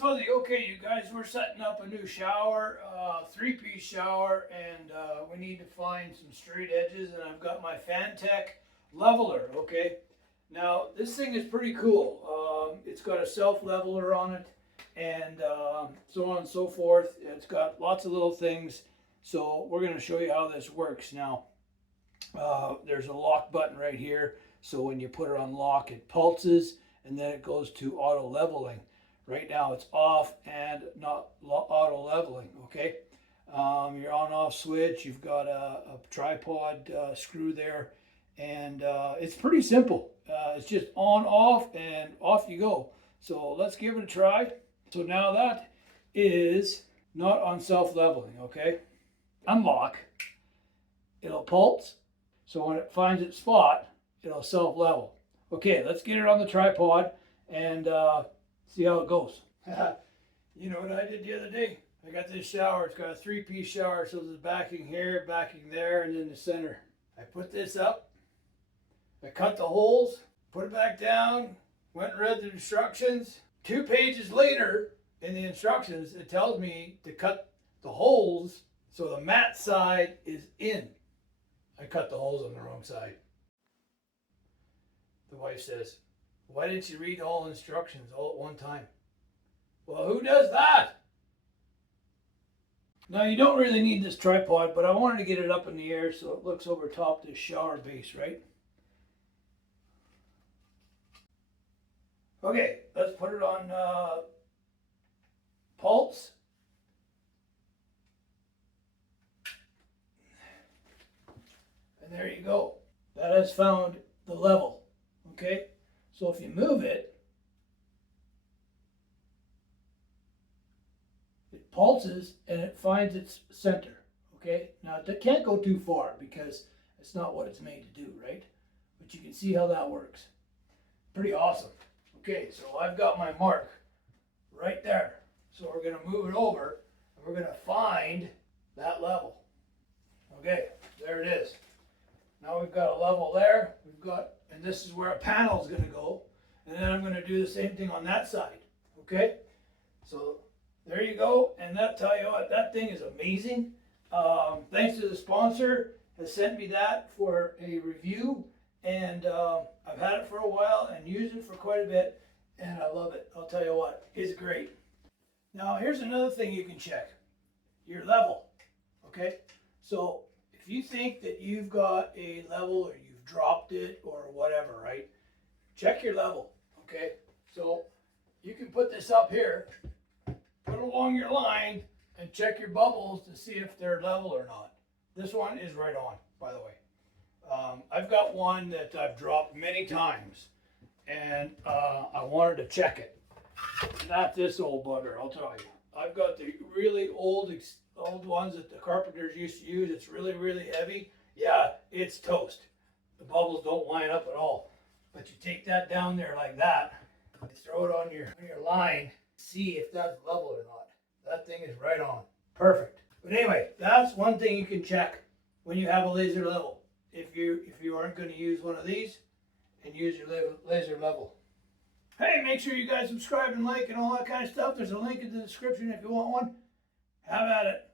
Fuzzy. Okay, you guys, we're setting up a new shower, three-piece shower, and we need to find some straight edges, and I've got my Fanttik leveler, okay? Now, this thing is pretty cool. It's got a self-leveler on it, and so on and so forth. It's got lots of little things, so we're going to show you how this works. Now, there's a lock button right here, so when you put it on lock, it pulses, and then it goes to auto leveling. Right now it's off and not auto leveling, okay? Your on-off switch, you've got a tripod screw there, and it's pretty simple. It's just on, off, and off you go. So let's give it a try. So now that is not on self-leveling, okay? Unlock, it'll pulse, so when it finds its spot, it'll self-level. Okay, let's get it on the tripod and see how it goes. You know what I did the other day? I got this shower. It's got a three-piece shower, so there's backing here, backing there, and then the center. I put this up. I cut the holes, put it back down, went and read the instructions. 2 pages later, in the instructions, it tells me to cut the holes so the matte side is in. I cut the holes on the wrong side. The wife says, "Why didn't you read all instructions all at one time?" Well, who does that? Now, you don't really need this tripod, but I wanted to get it up in the air so it looks over top this shower base, right? Okay, let's put it on pulse. And there you go. That has found the level. Okay, so if you move it, it pulses and it finds its center. Okay, now it can't go too far because it's not what it's made to do, right? But you can see how that works. Pretty awesome. Okay, so I've got my mark right there. So we're going to move it over and we're going to find that level. Okay, there it is. Now we've got a level there. And this is where a panel is going to go. And then I'm going to do the same thing on that side. Okay? So there you go. And that, tell you what, that thing is amazing. Thanks to the sponsor has sent me that for a review. And I've had it for a while and used it for quite a bit. And I love it. I'll tell you what, it's great. Now here's another thing you can check. Your level. Okay? So if you think that you've got a level or you've dropped it or whatever, right? Check your level, okay? So you can put this up here, put it along your line, and check your bubbles to see if they're level or not. This one is right on, by the way. I've got one that I've dropped many times, and I wanted to check it. Not this old bugger, I'll tell you. I've got the really old ones that the carpenters used to use. It's really, really heavy. Yeah, it's toast. The bubbles don't line up at all. But you take that down there like that, and throw it on your line, see if that's level or not. That thing is right on. Perfect. But anyway, that's one thing you can check when you have a laser level. If you aren't going to use one of these, and use your laser level. Hey, make sure you guys subscribe and like and all that kind of stuff. There's a link in the description if you want one. Have at it.